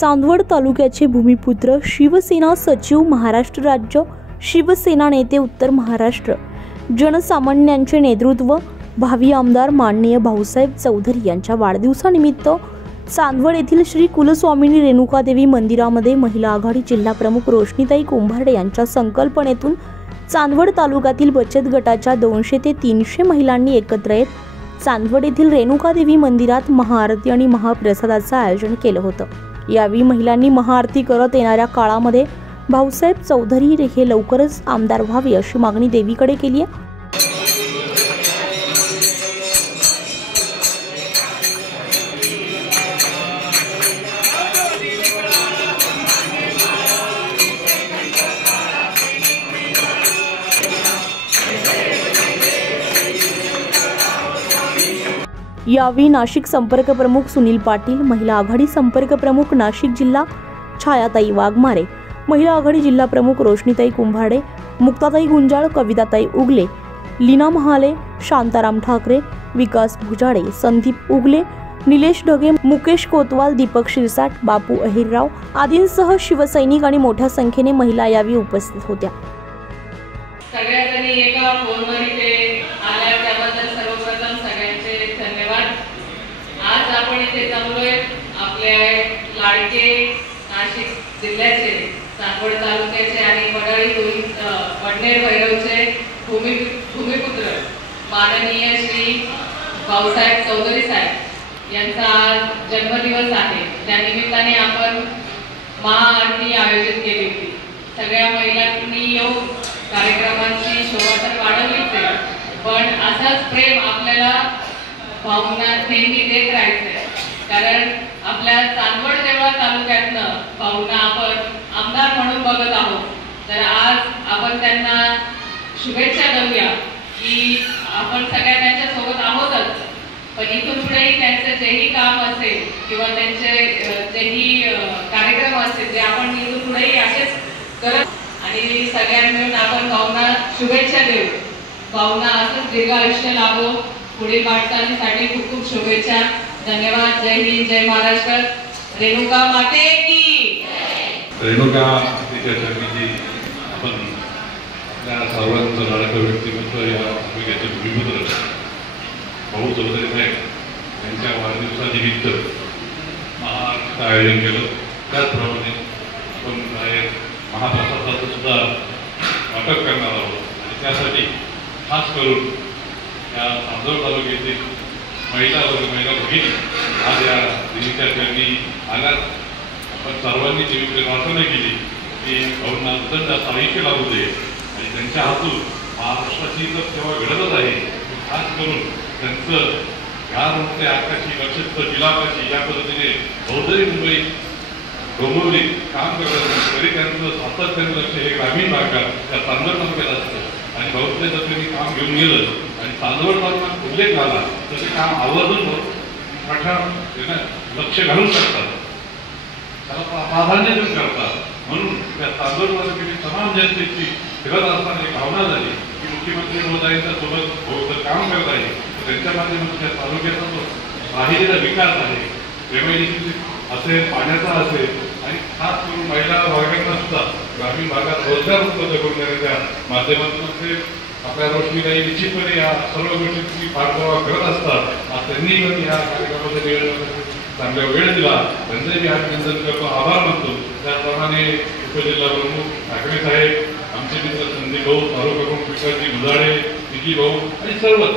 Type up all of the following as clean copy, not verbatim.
चांदवड तालुक्याचे भूमिपुत्र, शिवसेना सचिव, महाराष्ट्र राज्य शिवसेना नेते, उत्तर महाराष्ट्र, जनसामान्यांचे नेतृत्व, भावी आमदार माननीय भाऊसाहेब चौधरी यांच्या वाढदिवसानिमित्त चांदवड येथील श्री कुलस्वामिनी रेणुकादेवी मंदिरामध्ये महिला आघाडी जिल्हा प्रमुख रोशनीताई कुंभारडे यांच्या संकल्पनेतून चांदवड तालुक्यातील बचत गटाच्या 200 ते 300 महिलांनी एकत्र येत चांदवड येथील रेणुकादेवी मंदिरात महाआरती आणि महाप्रसादाचं आयोजन केलं होतं। यावेळी महिलांनी महाआरती करत येणाऱ्या काळामध्ये भाऊसाहेब चौधरी हे लवकरच आमदार व्हावे अशी मागणी देवीकडे केली आहे। यावेळी नाशिक संपर्क प्रमुख सुनील पाटील, महिला आघाडी संपर्क प्रमुख नाशिक जिल्हा छायाताई वाघमारे, महिला आघाडी जिल्हा प्रमुख रोशनीताई कुंभारडे, मुक्ताताई गुंजाळ, कविताताई उगले, लीना महाले, शांताराम ठाकरे, विकास भुजाडे, संदीप उगले, निलेश ढगे, मुकेश कोतवाल, दीपक शिरसाट, बापू अहिरराव आदींसह शिवसैनिक आणि मोठ्या संख्येने महिला यावेळी उपस्थित होत्या। सगळ्यांनी एका फोनवर इथे आल्या त्याबद्दल सर्वप्रथम सगळ्यांचे धन्यवाद। आज आपण इथे जमलोय आपल्या लाडके नाशिक जिल्ह्याचे, चांदवड तालुक्याचे आणि वडनेर भैरवचे भूमिपुत्र माननीय श्री भाऊसाहेब चौधरी साहेब यांचा आज जन्मदिवस आहे। त्यानिमित्ताने आपण महाआरती आयोजित केली होती। सगळ्या महिलांनी येऊन कार्यक्रमाची शोभा तर वाढवलीच आहे, पण असंच प्रेम आपल्याला भाऊंना नेहमी देत राहायचंय। कारण आपल्या चांदवड देवळा तालुक्यातनं भाऊंना आपण आमदार म्हणून बघत आहोत, तर आज आपण त्यांना शुभेच्छा देऊया की आपण सगळ्या त्यांच्या सोबत आहोतच, पण इथून पुढेही त्यांचं जेही काम असेल किंवा त्यांचे जेही कार्यक्रम असतील ते आपण इथून पुढेही असेच करत आणि सगळ्यांनी मिळून आपण भाऊंना शुभेच्छा देऊ। भाऊंना असंच दीर्घ आयुष्य लाभो, पुढील वाटचालीसाठी खूप खूप शुभेच्छा। धन्यवाद। जय हिंद, जय महाराष्ट्र। रेणुका माते की रेणुका तिच्या चरणी आपण आपल्या सर्वांचं लाडकं व्यक्तिमत्व या तालुक्याचे भूमिपुत्र भाऊ चौधरी साहेब यांच्या वाढदिवसानिमित्त महाआरतीचं आयोजन केलं। त्याचप्रमाणे आपण महाप्रसादाचं सुद्धा वाटप करणार आहोत आणि त्यासाठी खास करून या चांदवड तालुक्यातील महिला भगिनी आज या देवीच्या चरणी आल्यात। आपण सर्वांनी देवीकडे प्रार्थना केली की भाऊंना उदंड आयुष्य लाभू दे आणि त्यांच्या हातून महाराष्ट्राची तर सेवा घडतच आहे, खास करून त्यांचं घरामध्ये आकाशी नक्षत्र जिल्हाकाशी या पद्धतीने बहुतरी मुंबई डोंबिवली काम करत असतात, तरी त्यांचं सातत्याने लक्ष हे ग्रामीण भागात त्या चांदवड तालुक्यात असतं आणि भाऊच्या त्यांनी काम घेऊन गेलं आणि चांदवड तालुक्यात उल्लेख झाला तर ते काम आवर्जून मोठ्या लक्ष घालून करतात, त्याला प्राधान्य देऊन करतात। म्हणून त्या चांदवड तालुक्याची तमाम जनतेची फिरत असताना एक भावना झाली की मुख्यमंत्री महोदयांच्या सोबत जर काम करत आहे तर त्यांच्या माध्यमातून त्या तालुक्याचा जो राहिलेला विकास आहे, रेमेडिसी असेल, पाण्याचा असेल आणि खास करून महिला वर्गांना सुद्धा ग्रामीण भागात रोजगार उपलब्ध करून देण्याच्या माध्यमातून असेल, आपल्या रोशनीताई निश्चितपणे या सर्व गोष्टींची पाठपुरावा करत असतात। आज त्यांनी पण या कार्यक्रमाच्या नियोजनासाठी चांगला वेळ दिला, त्यांचंही अभिनंदन करतो, आभार मानतो। त्याचप्रमाणे उपजिल्हा प्रमुख ठाकरे साहेब, आमचे मित्र संदीप भाऊ, तालुका प्रमुख विकासजी भुजाडे, विकी भाऊ आणि सर्वच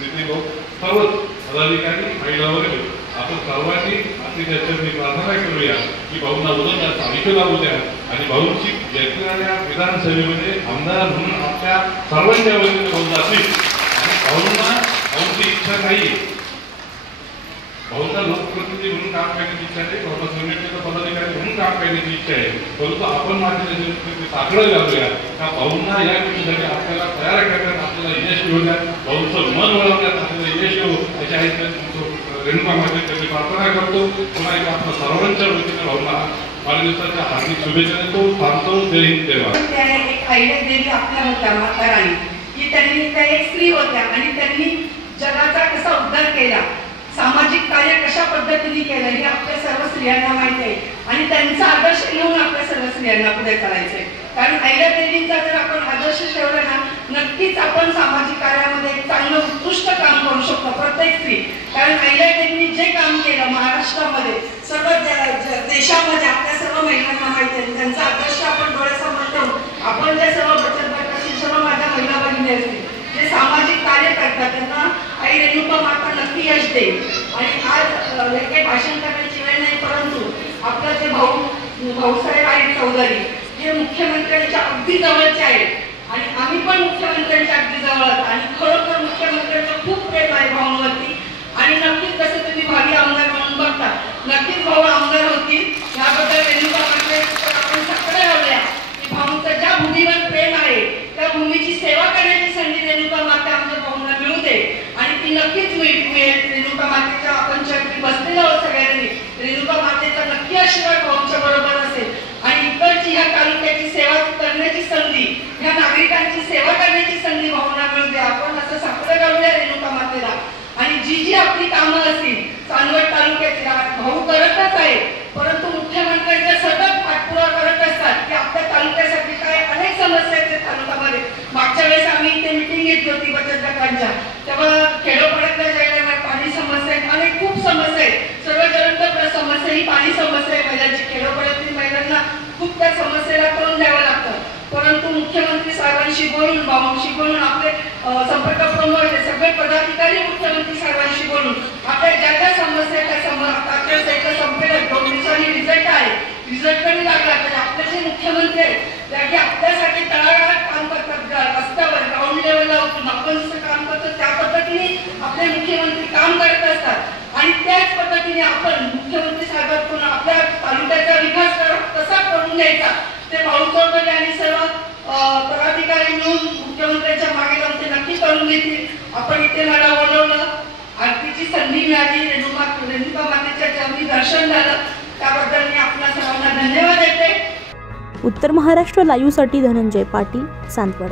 नितीन भाऊ, सर्वच पदाधिकारी, महिला वर्ग, आपण सर्वांनी आरतीच्या चरणी प्रार्थना करूया की भाऊंना उदंड आयुष्य लाभू द्या आणि भाऊंची येणाऱ्या विधानसभेमध्ये आमदार म्हणून आपल्या सर्वांच्या वतीने भाऊ जातील आणि भाऊंची इच्छा नाही, भाऊंना लोकप्रतिनिधी म्हणून काम करण्याची इच्छा आहे, भाऊंना संघटनेचा पदाधिकारी म्हणून काम करण्याची इच्छा आहे, परंतु आपण माझ्या साकडं घालूया का भाऊंना या गोष्टीसाठी आपल्याला तयार करण्यात आपल्याला यश येऊ द्या, भाऊंचं मन वळवण्यात आपल्याला यश येऊ याच्या आईचं रेणुका मातेची प्रार्थना करतो। पुन्हा एकदा आपल्या सर्वांच्या वतीने भाऊंना वाढदिवसाच्या हार्दिक शुभेच्छा देतो। थांबतो। जय हिंद, जय महाराष्ट्र। एक आयडिया दिली आपल्या होत्या म्हातारांनी की त्यांनी त्या एक स्त्री होत्या आणि त्यांनी जगाचा कसा उद्धार केला। सामाजिक कार्य कशा पद्धतीने केलं हे आपल्या सर्व स्त्रियांना माहिती आहे आणि त्यांचा आदर्श घेऊन आपल्या सर्व स्त्रियांना पुढे चालायचंय. कारण अहिल्यादेवींचा जर आपण आदर्श ठेवला ना, नक्कीच आपण सामाजिक कार्यामध्ये एक चांगलं उत्कृष्ट काम करू शकतो प्रत्येक स्त्री. कारण अहिल्यादेवींनी जे काम केलं महाराष्ट्रामध्ये, सर्व देशामध्ये आपल्या सर्व महिलांना माहिती आहे. त्यांचा आदर्श आपण डोळ्यासमोर ठेवून आपण ज्या सर्व बचत गट असतील, सर्व माझ्या महिला भगिनी असतील, जे सामाजिक कार्य करतात, त्यांना आई रेणुका माता नक्की यश देईल. आणि आज काही भाषण करण्याची वेळ नाही, परंतु आपला जे भाऊसाहेब आहेत चौधरी, जे मुख्यमंत्र्यांच्या अगदी जवळचे आहेत आणि आम्ही पण मुख्यमंत्र्यांच्या अगदी जवळ, आणि खरोखर मुख्यमंत्र्यांचं खूप प्रेम आहे भाऊंवरती. आणि नक्कीच जसं तुम्ही भावी आमदार म्हणून बघता, नक्कीच भाऊ आमदार होतील. याबद्दल रेणुका माते आपण सगळे लावल्या की भाऊंचं ज्या भूमीवर प्रेम आहे त्या भूमीची सेवा करण्याची संधी रेणुका माते आमच्या भाऊंना मिळू दे, आणि ती नक्कीच मिळेल. रेणुका मातेच्या आपण चरणी बसलेलो आहोत सगळ्यांनी. रेणुका मातेचा नक्की आशीर्वाद भाऊंच्या बरोबर असेल आणि इकडची ह्या तालुक्याची सेवा करण्याची संधी, ह्या नागरिकांची सेवा करण्याची संधी भाऊंना मिळू दे. आपण असं साकडं घालूया रेणुका मातेला. आणि जी आपली कामं असतील चांदवड तालुक्यातल्या भाऊ करतच आहे, परंतु मुख्यमंत्र्यांच्या सतत पाठपुरावा करत असतात की आपल्या तालुक्यासाठी काय अनेक समस्या आहेत तालुक्यामध्ये. मागच्या वेळेस आम्ही इथे मिटिंग घेतली होती बचत गटांच्या, तेव्हा खेडोपाड्यातल्या जायला पाणी समस्या आहेत, अनेक खूप समस्या आहेत. सर्व ज्वलंत समस्या ही पाणी समस्या आहे महिलांची. खेडोपाड्यातील महिलांना खूप त्या समस्येला तोंड द्यावं लागतं, परंतु मुख्यमंत्री साहेबांशी बोलून, भाऊंशी बोलून, आपले संपर्क प्रमुख सगळे पदाधिकारी मुख्यमंत्री साहेबांशी बोलून आपल्या ज्या ज्या समस्या त्या संपेल 2 दिवसांनी रिझल्ट आहे, रिझल्ट कधी लागला तर आपले जे मुख्यमंत्री आहेत त्या आपल्यासाठी तळागाळात काम करतात, रस्त्यावर ग्राउंड लेवलला उतरून आपण जसं काम करतो त्या पद्धतीने आपले मुख्यमंत्री काम करत असतात. आणि त्याच पद्धतीने आपण मुख्यमंत्री साहेबांकडून आपल्या तालुक्याचा विकास कसा करून द्यायचा ते भाऊ चौधरी आणि सर्व पदाधिकारी मिळून मुख्यमंत्र्यांच्या मागे जाऊन ते नक्की करून देतील. आपण इथे मला बोलवलं, आरतीची संधी मिळाली, रेणुका मातेच्या चरणी दर्शन झालं, त्याबद्दल मी आपल्या सर्वांना धन्यवाद देते. उत्तर महाराष्ट्र लाईव्हसाठी धनंजय पाटील, चांदवड.